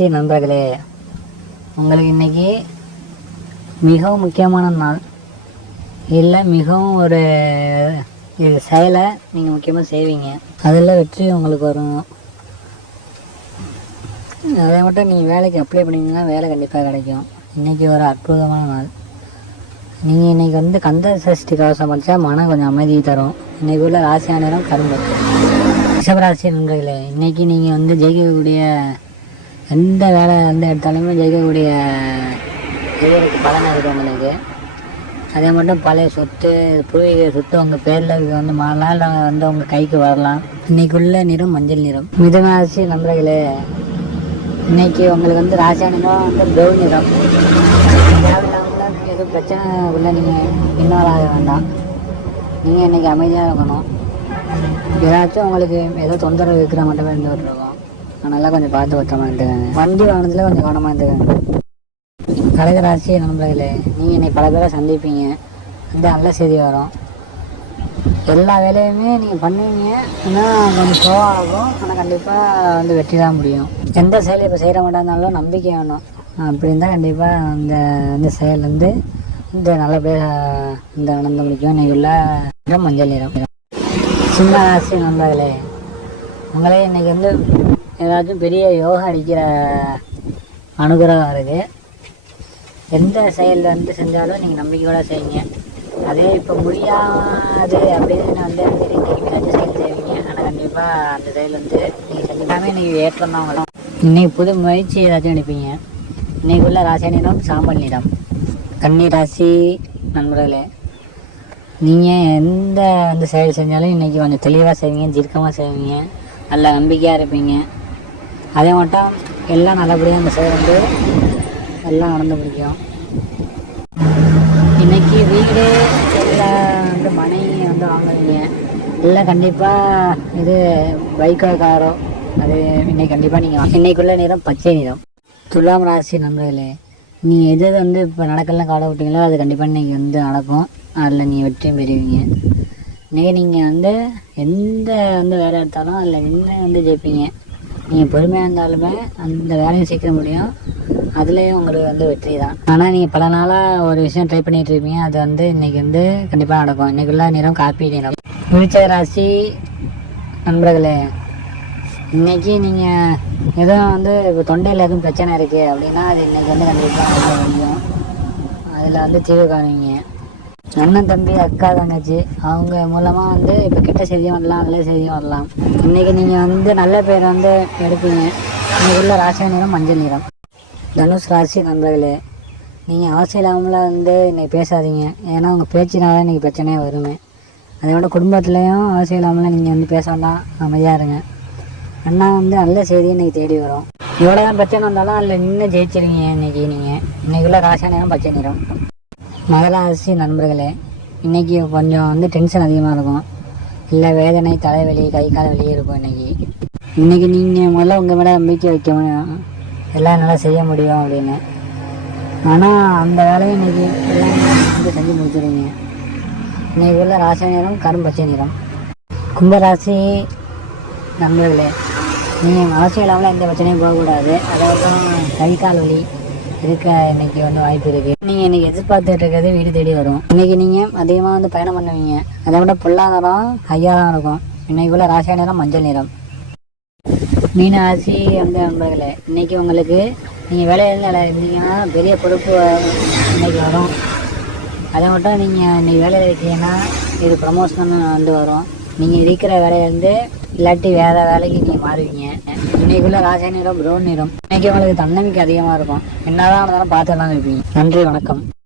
ராசி நண்பர்களே. உங்களுக்கு இன்னைக்கு மிகவும் முக்கியமான நாள். இல்லை மிகவும் ஒரு செயலை நீங்கள் முக்கியமாக செய்வீங்க. அதில் வெற்றி உங்களுக்கு வரும். அதை மட்டும் நீங்கள் வேலைக்கு அப்ளை பண்ணிங்கன்னா வேலை கண்டிப்பாக கிடைக்கும். இன்றைக்கி ஒரு அற்புதமான நாள். நீங்கள் இன்றைக்கி வந்து கந்த சஷ்டி கவசம் படித்தா மனம் கொஞ்சம் அமைதி தரும். இன்றைக்கி உள்ள ராசியான நேரம் கரும்பு. ரிஷபராசி நண்பர்களே இன்றைக்கி நீங்கள் வந்து ஜெயிக்கக்கூடிய எந்த வேலை வந்து எடுத்தாலுமே ஜெயிக்கக்கூடிய இது இருக்கு இருக்குது உங்களுக்கு. அதே மட்டும் பழைய சொத்து பூர்வீக சொத்து உங்கள் பேரில் வந்து மாறலாம் வந்து உங்கள் கைக்கு வரலாம். இன்னைக்குள்ள நிறம் மஞ்சள் நிறம். மிதுன நண்பர்களே இன்னைக்கு உங்களுக்கு வந்து ராசாயனம் வந்து ப்ரௌன் நிறம். தேவையில்லாமல் எதுவும் பிரச்சனை உள்ள நீங்கள் இன்வால்வ் ஆக வேண்டாம். நீங்கள் இன்றைக்கி அமைதியாக இருக்கணும். ஏதாச்சும் உங்களுக்கு ஏதோ தொந்தரவு இருக்கிற மட்டுமே இருந்து விட்டுருக்கோம் அதனால கொஞ்சம் பார்த்து பத்திரமா இருந்துக்கங்க. வண்டி வாங்கினதுல கொஞ்சம் கவனமாக இருந்துக்கங்க. கடகராசி நண்பர்களே நீங்கள் இன்னைக்கு பல பேரை சந்திப்பீங்க. வந்து நல்ல செய்தி வரும். எல்லா வேலையுமே நீங்கள் பண்ணுவீங்க. ஆனால் கொஞ்சம் ஸ்லோவாக ஆகும் ஆனால் கண்டிப்பாக வந்து வெற்றி தான் முடியும். எந்த செயலை இப்போ செய்கிற மாட்டாருந்தாலும் நம்பிக்கை வேணும். அப்படி இருந்தால் கண்டிப்பாக அந்த அந்த செயல் வந்து இந்த நல்லபடியாக இந்த நடந்து முடிக்கும். இன்னைக்கு உள்ள மஞ்சள் நிறம். சின்ன ராசி நண்பர்களே. உங்களே இன்றைக்கி வந்து ஏதாச்சும் பெரிய யோகா அடிக்கிற அனுகிரகம் இருக்குது எந்த செயல் வந்து செஞ்சாலும் நீங்கள் நம்பிக்கையோடு செய்யுங்க. அதே இப்போ முடியாது அப்படின்னு வந்து இன்னைக்கு ஏதாச்சும் செயல் செய்வீங்க. ஆனால் கண்டிப்பாக அந்த செயல் வந்து நீங்கள் செஞ்சுக்காம நீங்கள் ஏற்றம் தான் வரும். இன்றைக்கி புது முயற்சி ஏதாச்சும் எடுப்பீங்க. இன்னைக்குள்ள ராசி நிறம் சாம்பல் நிறம். கன்னி ராசி நண்பர்களே நீங்கள் எந்த வந்து செயல் செஞ்சாலும் இன்றைக்கி கொஞ்சம் தெளிவாக செய்வீங்க தீர்க்கமாக செய்வீங்க. நல்ல நம்பிக்கையாக இருப்பீங்க. அதே மட்டும் எல்லாம் நல்லபடியாக அந்த சேர் வந்து எல்லாம் நடந்து பிடிக்கும் இன்னைக்கு வீடு எல்லா வந்து மனை வந்து வாங்குவீங்க எல்லாம் கண்டிப்பாக இது பைக்கோ காரோ அது இன்னைக்கு கண்டிப்பாக நீங்கள் இன்னைக்குள்ள நிறம் பச்சை நிறம். துலாம் ராசி நண்பர்களே நீங்கள் எது எது வந்து இப்போ நடக்கலாம் காலை விட்டீங்களோ அது கண்டிப்பாக இன்றைக்கி வந்து நடக்கும். அதில் நீங்கள் வெற்றியும் பெறுவீங்க. இன்றைக்கி நீங்கள் வந்து எந்த வந்து வேலை எடுத்தாலும் அதில் நின்று வந்து ஜெயிப்பீங்க? நீங்கள் பொறுமையாக இருந்தாலுமே அந்த வேலையும் சீக்கிரம் முடியும். அதுலேயும் உங்களுக்கு வந்து வெற்றி தான். ஆனால் நீங்கள் பல நாளாக ஒரு விஷயம் ட்ரை பண்ணிட்டு இருப்பீங்க அது வந்து இன்றைக்கி வந்து கண்டிப்பாக நடக்கும். இன்றைக்குள்ள நிறம் காப்பி நிறம் விருச்ச ராசி நண்பர்களே இன்னைக்கு நீங்கள் எதுவும் வந்து இப்போ தொண்டையில் எதுவும் பிரச்சனை இருக்குது அப்படின்னா அது இன்னைக்கு வந்து கண்டிப்பாக முடியும். அதில் வந்து தீர்வு காணுவீங்க. அண்ணன் தம்பி அக்கா தங்கச்சி அவங்க மூலமாக வந்து இப்போ கெட்ட செய்தியும் வரலாம் நல்ல செய்தியும் வரலாம். இன்றைக்கி நீங்கள் வந்து நல்ல பேர் வந்து எடுப்பீங்க. இன்னைக்குள்ள ராசி நிறம் மஞ்சள் நிறம். தனுஷ் ராசி நண்பர்களே நீங்கள் அவசியம் இல்லாமல் வந்து இன்றைக்கி பேசாதீங்க. ஏன்னா உங்கள் பேச்சினால இன்றைக்கி பிரச்சனையே வருமே அதோட குடும்பத்துலேயும் அவசியம் இல்லாமல் நீங்கள் வந்து பேச வேண்டாம். அமைதியாக இருங்க. அண்ணா வந்து நல்ல செய்தி இன்றைக்கி தேடி வரும். எவ்வளோ தான் பிரச்சனை வந்தாலும் அதில் நின்று ஜெயிச்சிருங்க இன்னைக்கு நீங்கள் இன்றைக்குள்ள ராசி நேரம் பச்சை நிறம். மகராசி நண்பர்களே இன்றைக்கி கொஞ்சம் வந்து டென்ஷன் அதிகமாக இருக்கும். இல்லை வேதனை தலைவலி கை கால் வெளியே இருக்கும் இன்றைக்கி இன்றைக்கி நீங்கள் முதல்ல உங்கள் மேலே நம்பிக்கை வைக்க முடியும் எல்லாம் நல்லா செய்ய முடியும் அப்படின்னு. ஆனால் அந்த வேலையை இன்னைக்கு வந்து செஞ்சு முடிச்சிடுவீங்க இன்றைக்கி உள்ள ராசி நிறம் கரும் பச்சை நிறம் கும்பராசி நண்பர்களே நீங்கள் அவசியம் இல்லாமல் எந்த பிரச்சனையும் போகக்கூடாது. அதாவது கை கால் வலி இருக்க? இன்னைக்கு வந்து வாய்ப்பு இருக்குது நீங்கள் இன்னைக்கு எதிர்பார்த்துட்டு இருக்கிறது வீடு தேடி வரும். இன்னைக்கு நீங்கள் அதிகமாக வந்து பயணம் பண்ணுவீங்க. அதை விட பொருளாதாரம் ஹையாக தான் இருக்கும். இன்னைக்குள்ள ராசியா நிறம் மஞ்சள் நிறம். மீன ராசி வந்து நண்பர்களே இன்னைக்கு உங்களுக்கு நீங்கள் வேலையில் இருந்தீங்கன்னா பெரிய பொறுப்பு இன்னைக்கு வரும். அதை மட்டும் நீங்கள் இன்னைக்கு வேலையில் இருக்கீங்கன்னா இது ப்ரமோஷன் வந்து வரும். நீங்கள் இருக்கிற வேலையிலேருந்து இல்லாட்டி வேறு வேலைக்கு நீங்கள் மாறுவீங்க. இன்னைக்குள்ள ராஜா நிறம் ப்ரோ நிறம். இன்னைக்கு உங்களுக்கு தன்னம்பிக்கை அதிகமாக இருக்கும். என்னதான் இருந்தாலும் பார்த்து தான் இருப்பீங்க. நன்றி வணக்கம்.